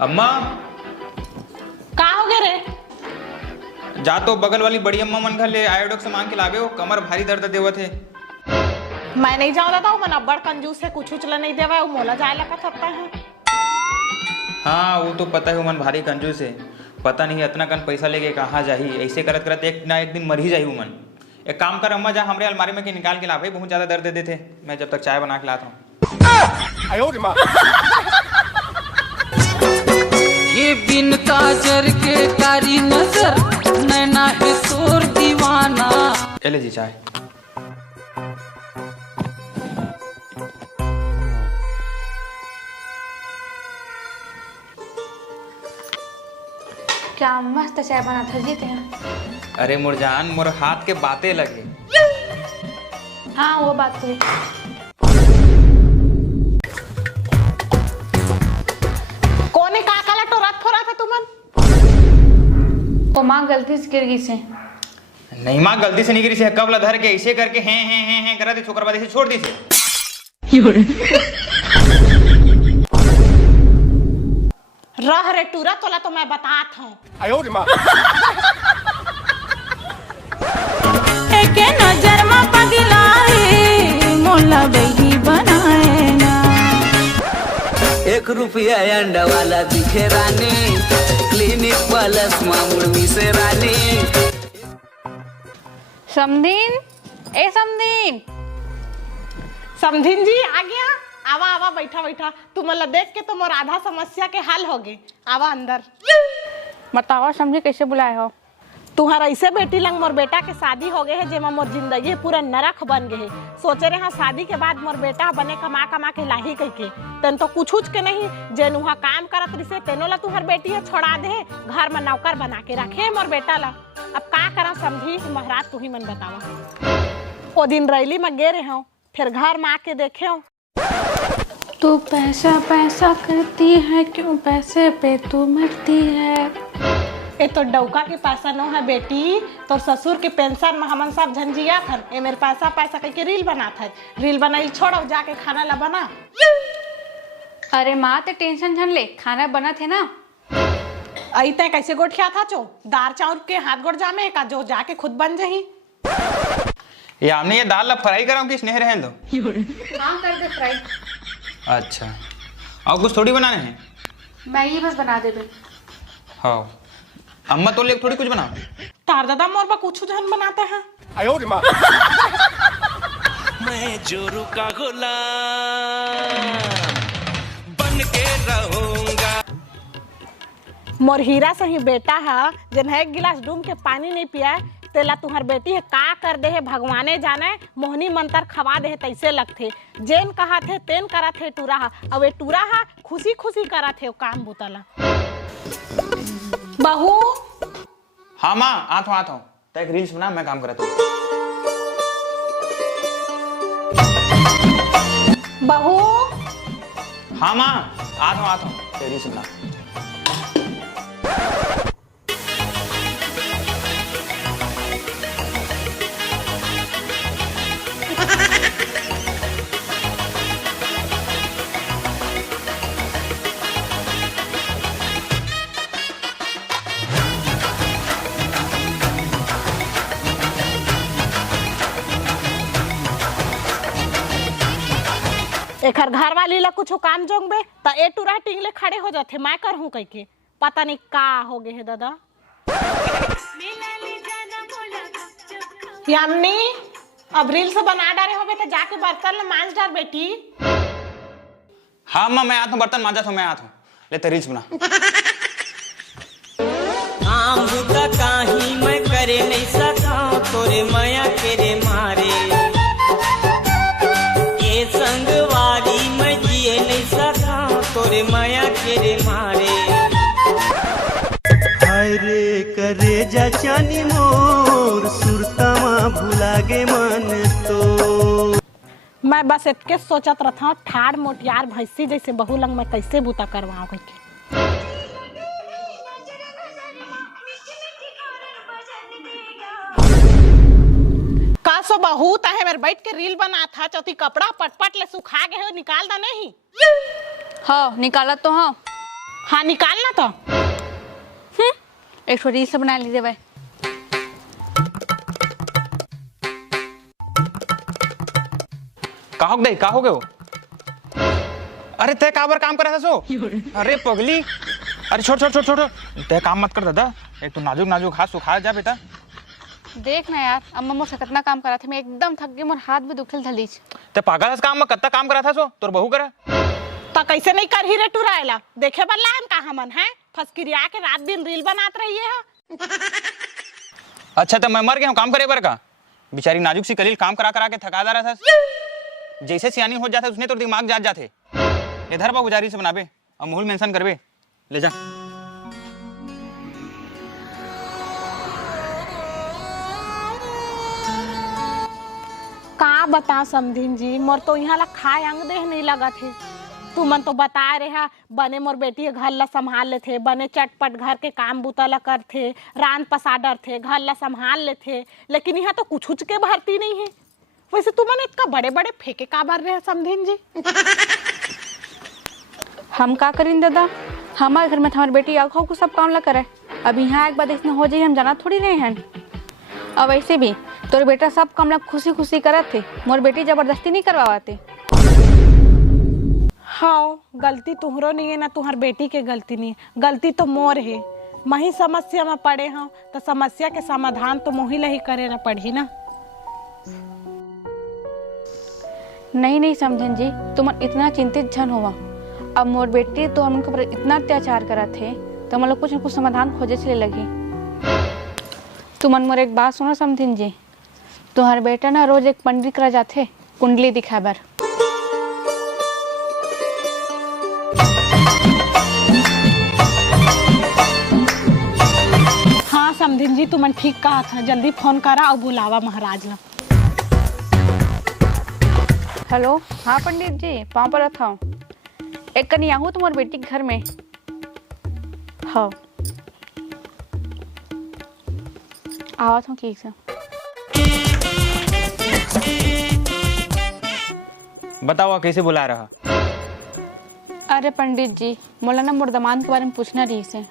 अम्मा का हो गए रे? जा तो बगल वाली बड़ी अम्मा मन घर ले आयोडोक से मांग के लावे हो, कमर भारी दर्द देवत है। मैं नहीं जाऊँ था मन अब्बड़ कंजूस है, कुछ उचला नहीं देवा वो मोला जाए लगा सकता है। हाँ वो तो पता है, मन भारी कंजूस है। पता नहीं इतना कन पैसा लेके कहाँ जाही, ऐसे करत करत एक ना एक दिन मर ही जाही मन। एक काम कर अम्मा, जा हमारे अलमारी में के निकाल के ला भाई, बहुत ज्यादा दर्द देते, मैं जब तक चाय बना के लाता हूँ। ये बिन काजर के कारी नजर नैना किशोर दीवाना। ले जी चाय। क्या मस्त चाय बना था जी ते। अरे मुरजान, मोर हाथ के बातें लगे। हाँ वो बात तो है। कौन है का काला टोरात फोरा था तुमन? वो माँ गलती से गिर गई से। नहीं माँ गलती से नहीं गिरी से, कब लधर के ऐसे करके हैं करा दे, छोकर बाद ऐसे छोड़ दी से। रह रे टूरा तोला तो मैं बतात हूँ। एक नजर में पगलाए मोला बही बनाए ना। 1 रुपया अंडा वाला दिखे रानी, क्लिनिक प्लस मामूल मिसे रानी। समधीन, ए समधीन। समधिन जी आ गया। आवा आवा बैठा बैठा, तुम्हारा देख के तो मोर आधा समस्या के हल हो गए। आवा अंदर। बताओ समझी कैसे बुलाए हो? तुहार ऐसे बेटी लंग मोर बेटा के शादी हो गए है, जेमा मोर जिंदगी पूरा नरक बन गए है। सोचे रहे हाँ शादी के बाद मोर बेटा बने कमा कमा के लाही कह के, तेन तो कुछ के नहीं, जेन वहाँ काम करत रही तेनो ला तुहार बेटी है छोड़ा दे, घर में नौकर बना के रखे मोर बेटा ला। अब का करा समझी महाराज, तू ही मन बतावा। ओ दिन रैली में गे रहे हो, फिर घर में आके देखे हो। तू पैसा पैसा करती है, क्यों पैसे पे तू मरती है? ये तो डौका के पैसा न है बेटी, तो ससुर के पेंशन में हमन सब झंझिया था। ये मेरे पैसा पैसा कह के रील बना था, रील बनाई छोड़ो, जाके खाना ला बना। अरे माँ तो टेंशन झन ले, खाना बना थे ना। आई ते कैसे गोठिया था चो, दार चाउर के हाथ गोड़ जामे का जो जाके खुद बन जही। ये हमने ये दाल ला फ्राई कराऊं कि स्नेह रहल दो? हाँ कर दे फ्राई। अच्छा, और कुछ थोड़ी बनाने हैं? मैं ये बस बना दे बे। हाँ अम्मा तो ले थोड़ी कुछ बनाओ। तार दादा मोर बा कुछ जन बनाते हैं। मैं जोरू का गुलाम बन के रहूंगा। मोर हीरा सही बेटा है, जन एक गिलास डूम के पानी नहीं पिया तेला तुहर बेटी है का कर दे है, भगवाने जाने। मोहनी मंतर खवा दे है तैसे लगथे, जेन कहा थे तेन करा थे टूरा हा। अब ये टूरा हा खुशी खुशी करा थे काम बुतला। बहू। हाँ माँ आत हूँ, तो एक रील्स बना, मैं काम करता हूँ। बहू। हाँ माँ आत हूँ, तो रील्स बना। एक घर वाली ला कुछ काम जोंगबे त ए टूरा टिंगले खड़े हो जाते, मैं कर हूँ कह के। पता नहीं का हो गए है दादा। यामनी अब रील्स बना डाले होबे तो जाके बर्तन मांज डाल बेटी। हाँ माँ मैं आता हूँ, बर्तन मांजा मैं आता हूँ, ले तो रील्स बना। आम बुता काही मैं करे नहीं सका तोरे माया के रे मारे। ये संगवारी मैं जिए नहीं सका तोरे माया के रे मारे। हरे करे जा चानी मोर सुरतामा भुला गे मन तो। मैं बस इतके सोचत रहता हूँ, ठाड़ मोटियार भैंसी जैसे बहू लंग मैं कैसे बूता करवाऊँ कह के। का सो बहू ताहे मेरे बैठ के रील बना था, चौथी कपड़ा पटपट ले सुखा गए हो, निकाल दा नहीं। हाँ निकाला तो हाँ। हाँ निकाल ना तो। एक ठो रील से बना लीजिए भाई। का हो गए हो? अरे तय काबर काम कर रहा था सो? अरे पगली, अरे छोड़ तय काम मत कर दादा, एक तो नाजुक हाथ सुखा जा बेटा। देख ना यार, अम्मा मोर से कितना काम करा थे, मैं एकदम थक गई, मोर हाथ भी दुखल थलीच। ते पागल काम में कत्ता काम करा था सो तोर बहू करा? तो कैसे नहीं कर ही रे टुराएला, देखे बल्ला हम कहा मन है फसकिरिया के रात दिन रील बनात रही है। अच्छा तो मैं मर गया हूँ काम करे बर का? बेचारी नाजुक सी कलील काम करा के थका जा रहा था, जैसे सियानी हो जाता उसने तो दिमाग जात जाते। इधर बाबू जारी से बनाबे और मोहल मेंशन करबे, ले जा। का बता समधिन जी, मोर तो यहाँ ला खाए अंग देह नहीं लगा थे। तू मन तो बता रहा बने मोर बेटी घर ला संभाल ले थे, बने चटपट घर के काम बुता ला कर थे, रान पसाडर थे, घर ला संभाल ले थे, लेकिन यहाँ तो कुछ के भरती नहीं है। वैसे तू मन इतना बड़े बड़े फेंके का बार रहे समधिन जी? हम का करें दादा, हमारे घर में हमारी बेटी आखो को सब काम ला करे। अब यहाँ एक बात इसने हो जाए हम जाना थोड़ी रहे हैं। अब वैसे भी तोर बेटा सब काम ला खुशी करत थे, मोर बेटी जबरदस्ती नहीं करवाते। हाँ गलती तुहरो नहीं है ना तुम्हार बेटी के गलती नहीं है, गलती तो मोर है। मही समस्या में पड़े हाँ तो समस्या के समाधान तो मोही ला ही करे ना पड़ी ना। नहीं समझन जी, तुम इतना चिंतित झन हुआ। अब मोर बेटी तो हम उनके ऊपर इतना अत्याचार करा थे तो हम लोग कुछ न कुछ समाधान खोजे चले लगी। तुम मोर एक बात सुनो समझन जी, तुम्हारे बेटा ना रोज एक पंडित करा जाते कुंडली दिखाबर। हाँ समधिन जी तुमन ठीक कहा था, जल्दी फोन करा और बुलावा महाराज ला। हेलो, हाँ पंडित जी, पाँव पर रखा हूँ। एक कन्या हूँ तुम्हारी बेटी के घर में। हाँ आवाज हूँ ठीक से। बताओ कैसे बुला रहा? अरे पंडित जी, मोला ना मोर दमान के बारे में पूछना रही से।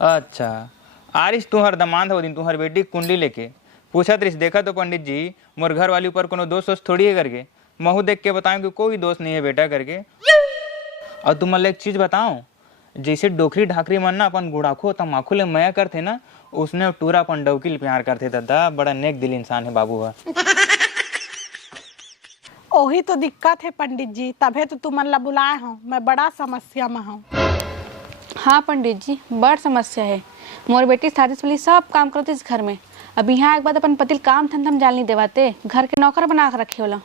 अच्छा आरिश तुहर दमांद हो दिन तुहर बेटी कुंडली लेके पूछत रिस, देखा तो पंडित जी मोर घर वाली ऊपर कोनो दोष थोड़ी है करके, महू देख के बताऊं कि कोई दोष नहीं है बेटा करके। और तुम एक चीज बताऊं, जैसे डोकरी ढाकरी मन ना अपन गुड़ाखो तमाखू ले मया करते ना, उसने टूरा अपन डौकी प्यार करते दादा। बड़ा नेक दिल इंसान है बाबू है। ओही तो दिक्कत है पंडित जी, तभे तो तुमन ला बुलाए हूँ, मैं बड़ा समस्या में हूँ। हाँ पंडित जी, बड़ समस्या है। मोर बेटी शादी से पहले सब काम करते इस घर में। अब यहाँ एक बात अपन पति काम धंधा में जाल नहीं देवाते, घर के नौकर बना कर रखे होला।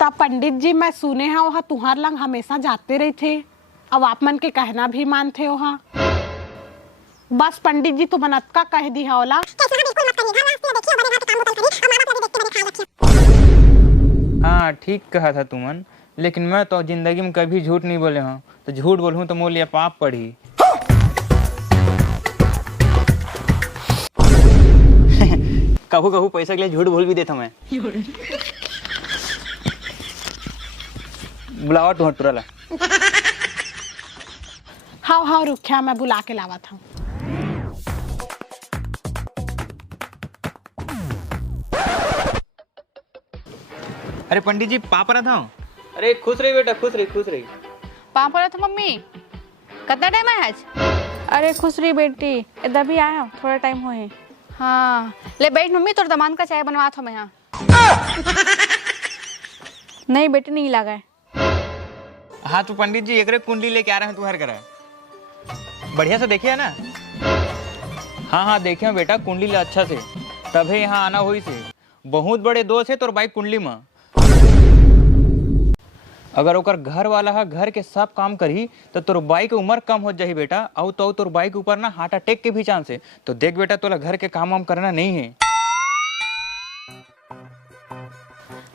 तब पंडित जी मैं सुने हैं वहाँ तुम्हार लंग हमेशा जाते रहे थे, अब आप मन के कहना भी मानते हो। हाँ बस पंडित जी तुम अनतका कह दी होला। हाँ ठीक कहा था तुमन, लेकिन मैं तो जिंदगी में कभी झूठ नहीं बोले हूँ, तो झूठ बोलूँ तो मोल या पाप पड़ी। कहू पैसा के लिए झूठ बोल भी देता मैं। बुलावा तुम टुरला। हाँ रुख्या, मैं बुला के लावा था। अरे पंडित जी पाप रहा था। अरे खुश रही बेटा, खुश रही। पाँव पर था मम्मी, कितना टाइम है आज? अरे खुश रही बेटी, इधर भी आया हूँ, थोड़ा टाइम हो है। हाँ ले बैठ मम्मी, तोर दमान का चाय बनवा था मैं यहाँ। नहीं बेटी नहीं लगा है। हाँ तो पंडित जी एक कुंडली लेके आ रहे हैं तुम्हारे घर, बढ़िया से देखिए ना। हाँ देखे बेटा कुंडली ले अच्छा से, तभी यहाँ आना हुई से। बहुत बड़े दोस्त है तोर बाइक कुंडली में। अगर ओकर घर वाला है घर के सब काम करी तो तोर बाइक उम्र कम हो जाही बेटा, और तो तोर बाइक ऊपर ना हार्ट अटैक के भी चांस है। तो देख बेटा तोला घर के काम वाम करना नहीं है।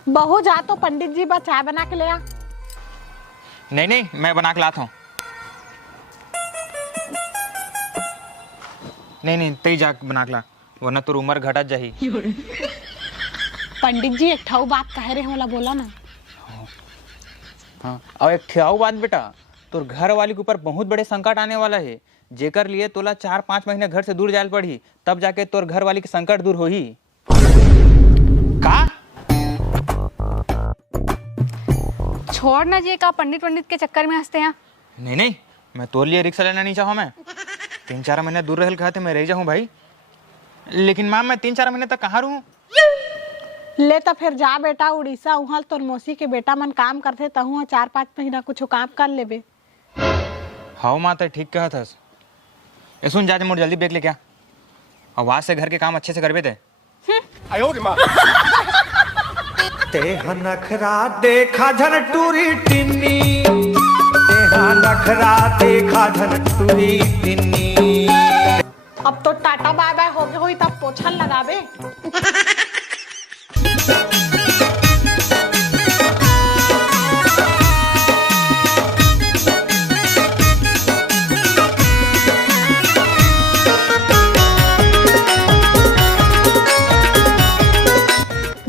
बहू जा तो पंडित जी बस चाय बना के ले आ। नहीं मैं बना के लाता हूँ। नहीं तई जा बना के ला, वरना तोर उम्र घटत जाही। पंडित जी एक ठाऊ बात कह रहे होला, बोला ना। हाँ और एक ठियाऊ बात बेटा, तोर घर वाली के ऊपर बहुत बड़े संकट आने वाला है, जेकर लिए तोला 4-5 महीने घर से दूर जायल पड़ी, तब जाके तोर घर वाली के संकट दूर होही। का छोड़ ना जी, का पंडित के चक्कर में हंसते हैं। नहीं नहीं, मैं तोर लिए रिक्शा लेना नहीं चाहूँ। मैं 3-4 महीने दूर रहल कहते मैं रह जाऊँ भाई, लेकिन माँ मैं 3-4 महीने तक कहाँ रहूँ? ले तो फिर जा बेटा उड़ीसा, वहाँ तोर मौसी के बेटा मन काम करते तहु 4-5 महीना कुछ काम कर लेबे। हाँ माँ तो ठीक कहत हस। ए सुन, जा मोर जल्दी बैग ले क्या, आवाज से घर के काम अच्छे से करबे दे। तेहा नखरा देखा झन टूरी टिन्नी, तेहा नखरा देखा झन टूरी टिन्नी। अब तो टाटा बाय बाय हो गए हुई, तब पोछा लगाबे।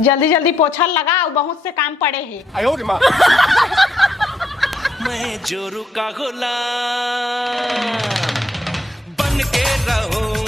जल्दी जल्दी पोछा लगा, बहुत से काम पड़े हैं। मैं जोरू का गुलाम बन के रहूं